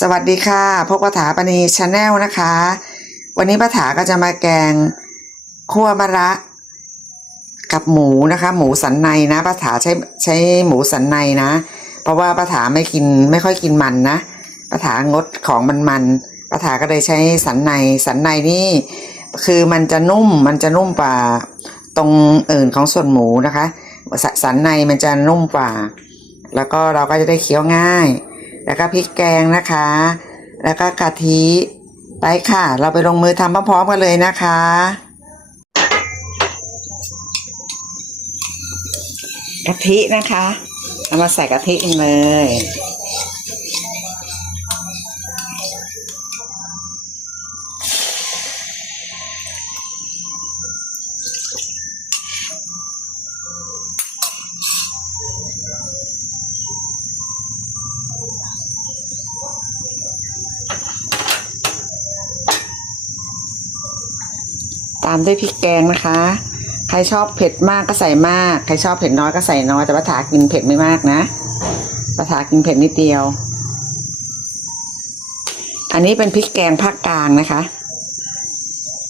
สวัสดีค่ะ พบกัถาปณีชาแนลนะคะ วันนี้ป้าถาก็จะมาแกงคั่วมะระ กับหมูนะคะ หมูสันในนะป้าถาใช้ใช้หมูสันในนะ เพราะว่าป้าถาไม่กินไม่ค่อยกินมันนะป้าถางดของมันมันป้าถาก็เลยใช้สันในสันในนี่คือมันจะนุ่มมันจะนุ่มกว่าตรงอื่นของส่วนหมูนะคะสสันในมันจะนุ่มกว่า แล้วก็เราก็จะได้เคี้ยวง่าย แล้วก็พริกแกงนะคะ แล้วก็กะทิไปค่ะ เราไปลงมือทำพร้อมๆกันเลยนะคะกะทินะคะเอามาใส่กะทิเลย ตามด้วยพริกแกงนะคะ ใครชอบเผ็ดมากก็ใส่มาก ใครชอบเผ็ดน้อยก็ใส่น้อย แต่ป้าถากินเผ็ดไม่มากนะป้าถากินเผ็ดนิดเดียว อันนี้เป็นพริกแกงภาคกลางนะคะ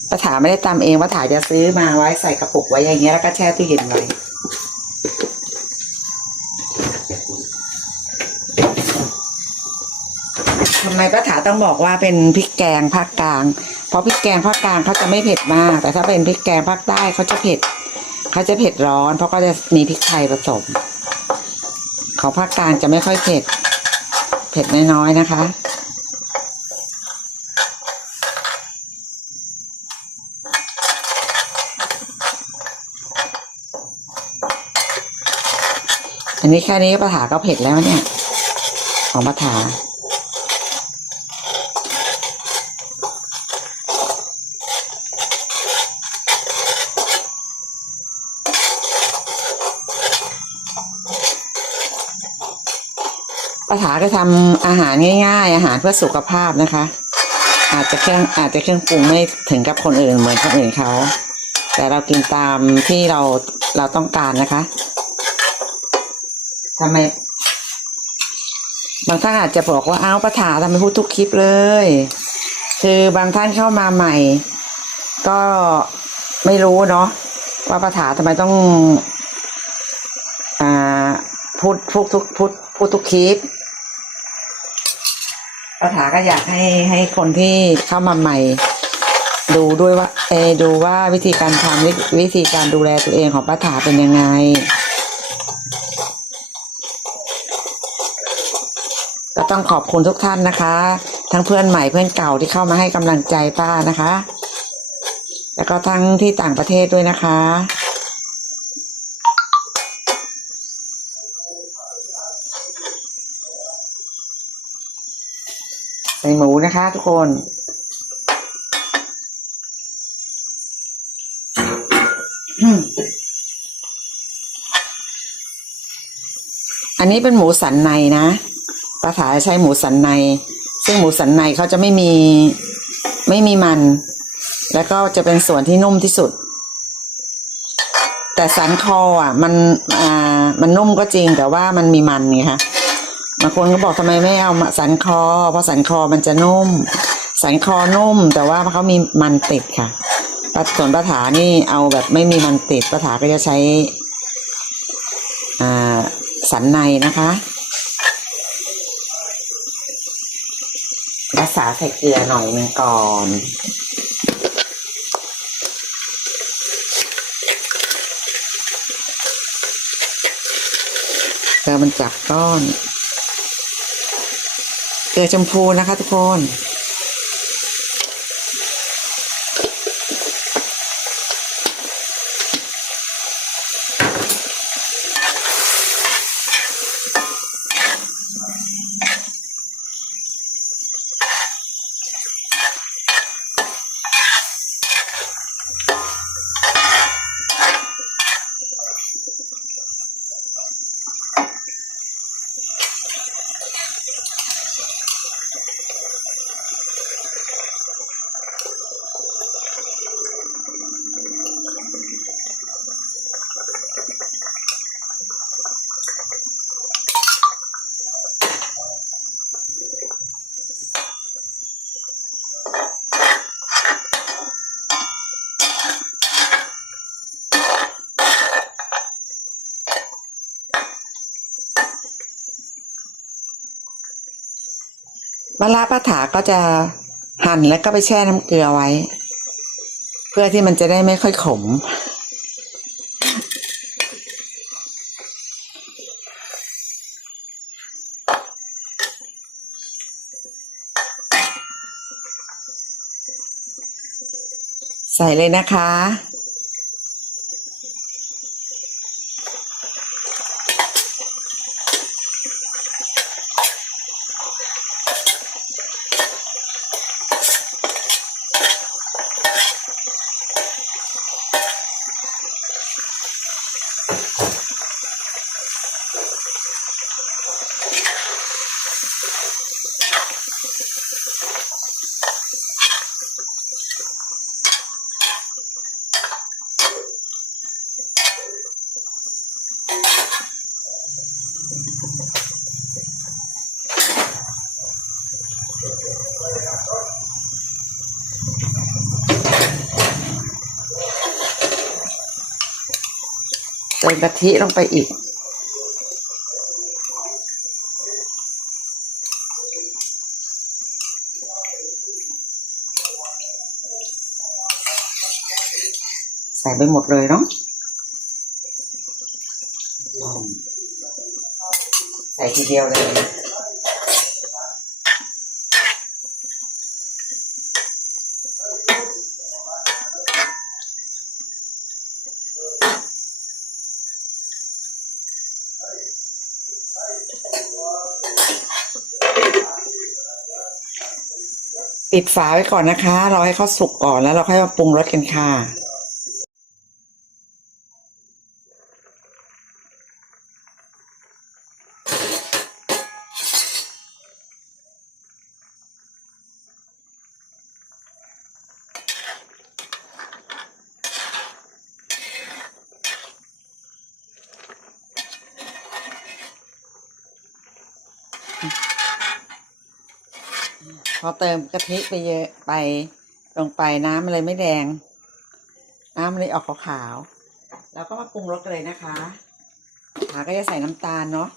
ป้าถาไม่ได้ตำเองป้าถาจะซื้อมาไว้ใส่กระปุกไว้อย่างเงี้ยแล้วก็แช่ตู้เย็นไว้ทำไมป้าถาต้องบอกว่าเป็นพริกแกงภาคกลาง เพราะพริกแกงภาคกลางเขาจะไม่เผ็ดมาก แต่ถ้าเป็นพริกแกงภาคใต้เขาจะเผ็ดเขาจะเผ็ดร้อน เพราะก็จะมีพริกไทยผสม ของภาคกลางจะไม่ค่อยเผ็ด เผ็ดน้อยๆนะคะอันนี้แค่นี้ป้าถาก็เผ็ดแล้วเนี่ย ของป้าถา ป้าถาก็ทำอาหารง่าย ๆ อาหารเพื่อสุขภาพนะคะ อาจจะเครื่องอาจจะเครื่องปรุงไม่ถึงกับคนอื่นเหมือนคนอื่นเขา แต่เรากินตามที่เราเราต้องการนะคะทำไมบางท่านอาจจะบอกว่าเอ้าป้าถาทำไมพูดทุกคลิปเลย คือบางท่านเข้ามาใหม่ ก็ไม่รู้เนาะว่าป้าถาทำไมต้อง อ่าพูดพูดทุกพูดพูดทุกคลิป ป้าถาก็อยากให้ให้คนที่เข้ามาใหม่ ดูด้วยว่าเอดูว่าวิธีการทำววิธีการดูแลตัวเองของป้าถาเป็นยังไง ก็ต้องขอบคุณทุกท่านนะคะ ทั้งเพื่อนใหม่เพื่อนเก่าที่เข้ามาให้กำลังใจป้านะคะ แล้วก็ทั้งที่ต่างประเทศด้วยนะคะ ส่หมูนะคะ ทุกคน อันนี้เป็นหมูสันในนะป้าถาใช้หมูสันใน ซึ่งหมูสันในเขาจะไม่มีไม่มีมัน แล้วก็จะเป็นส่วนที่นุ่มที่สุด แต่สันคออะ มันอ่ามันนุ่มก็จริงแต่ว่ามันมีมันไงคะ บางคนก็บอกทำไมไม่เอามาสันคอ เพราะสันคอมันจะนุ่ม สันคอนุ่ม แต่ว่าเขามีมันติดค่ะปะส่วนป้าถานี่เอาแบบไม่มีมันติดป้าถาก็จะใช้อ่าสันในนะคะ รักษาใส่เกลือหน่อยนึงก่อนเกลือมันจับก้อน เกลือชมพูนะคะทุกคน มะระป้าถาก็จะหั่นแล้วก็ไปแช่น้ำเกลือไว้ เพื่อที่มันจะได้ไม่ค่อยขม ใส่เลยนะคะ เติมกะทิลงไปอีก ใส่ไปหมดเลยเนาะใส่ทีเดียวเลย ปิดฝาไว้ก่อนนะคะ เรอให้เขาสุกก่อนแล้วเราค่อยมาปรุงรสกันค่ะ พอเติมกะทิไปเยอะไปลงไปน้ำมันเลยไม่แดง น้ำมันเลยออกขาวๆแล้วก็มาปรุงรสกันเลยนะคะหาก็จะใส่น้ำตาลเนาะ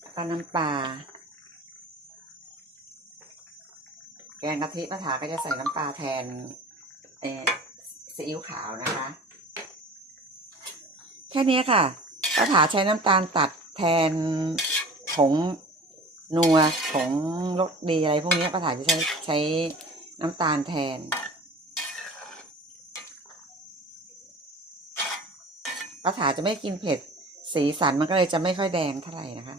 แล้วก็น้ำปลาแกงกะทิป้าถาก็จะใส่น้ำปลาแทนเออซีอิ๊วขาวนะคะ แค่นี้ค่ะ ป้าถาใช้น้ำตาลตัดแทนผงนัวผงรสดีอะไรพวกนี้ป้าถาจะใช้ใช้น้ำตาลแทนป้าถาจะไม่กินเผ็ด สีสันมันก็เลยจะไม่ค่อยแดงเท่าไหร่นะคะ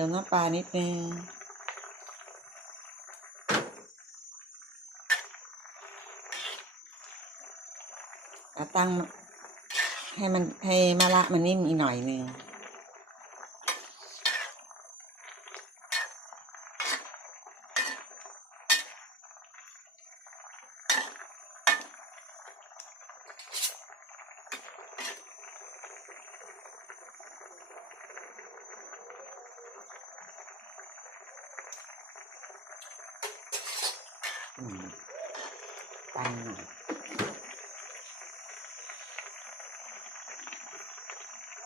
ติมน้ำปลานิดนึง ตั้งให้มันให้มะระมันนิ่มอีกหน่อยหนึ่ง ตั้งหน่อย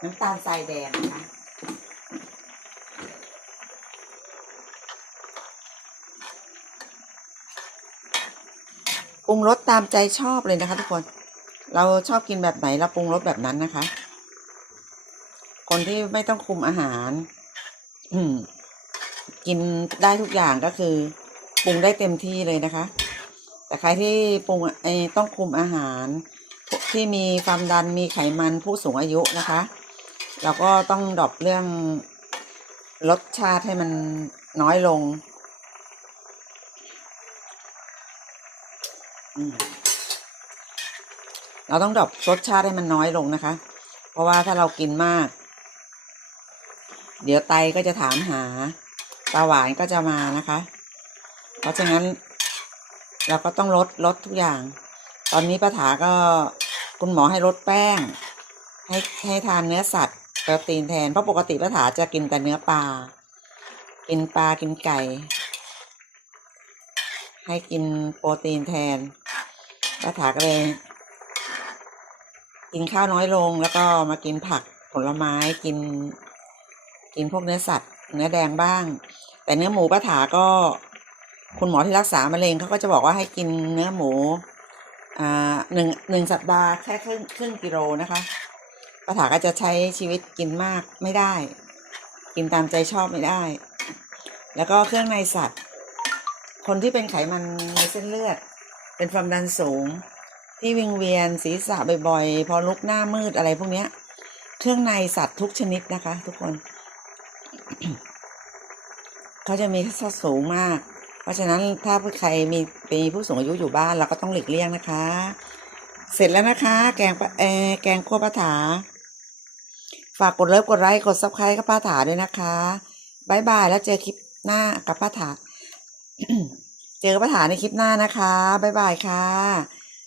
น้ำตาลทรายแดงนะคะปรุงรสตามใจชอบเลยนะคะทุกคน เราชอบกินแบบไหนเราปรุงรสแบบนั้นนะคะ คนที่ไม่ต้องคุมอาหาร อืม กินได้ทุกอย่างก็คือ ปรุงได้เต็มที่เลยนะคะ แต่ใครที่ปรุงไอต้องคุมอาหาร ที่มีความดันมีไขมันผู้สูงอายุนะคะ เราก็ต้องดรอปเรื่องรสชาติให้มันน้อยลงเราต้องดรอปรสชาติให้มันน้อยลงนะคะ เพราะว่าถ้าเรากินมาก เดี๋ยวไตก็จะถามหาเบาหวานก็จะมานะคะ เพราะฉะนั้นเราก็ต้องลดลดทุกอย่าง ตอนนี้ป้าถาก็คุณหมอให้ลดแป้ง ให้ให้ทานเนื้อสัตว์โปรตีนแทน เพราะปกติป้าถาจะกินแต่เนื้อปลา กินปลากินไก่ ให้กินโปรตีนแทนป้าถาก็เลยกินข้าวน้อยลงแล้วก็มากินผักผลไม้กิน กินพวกเนื้อสัตว์ เนื้อแดงบ้าง แต่เนื้อหมูป้าถาก็ คุณหมอที่รักษามะเร็งเขาก็จะบอกว่าให้กินเนื้อหมูอ่าหนึ่งหนึ่งสัปดาห์แค่ครึ่งครึ่งกิโลนะคะป้าถาก็จะใช้ชีวิตกินมากไม่ได้ กินตามใจชอบไม่ได้ แล้วก็เครื่องในสัตว์ คนที่เป็นไขมันในเส้นเลือด เป็นความดันสูง ที่วิงเวียนศีรษะบ่อยๆ พอลุกหน้ามืดอะไรพวกเนี้ย เครื่องในสัตว์ทุกชนิดนะคะ ทุกคน เขาจะมีค่าสูงมาก เพราะฉะนั้นถ้าผู้ใครมีมีผู้สูงอายุอยู่บ้านเราก็ต้องหลีกเลี่ยงนะคะ เสร็จแล้วนะคะ แกงปลาเอแกงคั่วปลาถา ฝากกดเลิฟกดไลค์กดซับสไครต์กับป้าถาด้วยนะคะบายบายแล้วเจอคลิปหน้ากับป้าถาเจอป้าถาในคลิปหน้านะคะบายบายค่ะ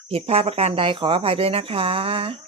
ผิดพลาดประการใดขออภัยด้วยนะคะ